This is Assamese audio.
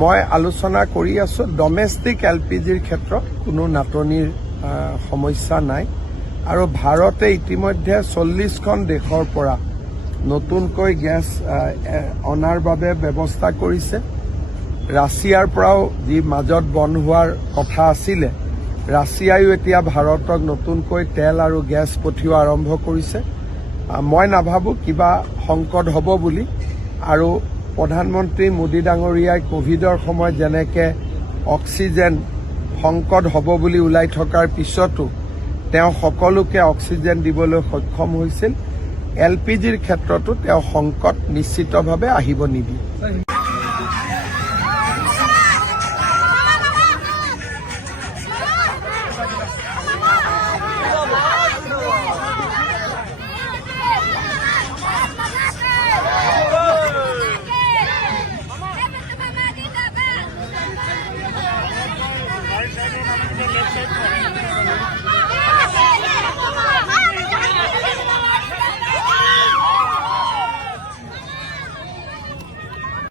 মই আলোচনা কৰি আছো ডমেষ্টিক এলপিজিৰ ক্ষেত্ৰত কোনো নাটনিৰ সমস্যা নাই আৰু ভাৰতে ইতিমধ্যে 40খন দেশৰ পৰা নতুনকৈ গেছ অনাৰ বাবে ব্যৱস্থা কৰিছে। ৰাছিয়াৰ পৰাও যি মাজত বন্ধ হোৱাৰ কথা আছিলে, ৰাছিয়ায়ো এতিয়া ভাৰতক নতুনকৈ তেল আৰু গেছ পঠিওৱা আৰম্ভ কৰিছে। মই নাভাবোঁ কিবা সংকট হ'ব বুলি। আৰু প্ৰধানমন্ত্ৰী মোদী ডাঙৰীয়াই কোভিডৰ সময়ত যেনেকৈ অক্সিজেন সংকট হ'ব বুলি ওলাই থকাৰ পিছতো তেওঁ সকলোকে অক্সিজেন দিবলৈ সক্ষম হৈছিল। এলপিজিৰ ক্ষেত্ৰতো তেওঁ সংকট নিশ্চিতভাৱে আহিব নিদিয়ে।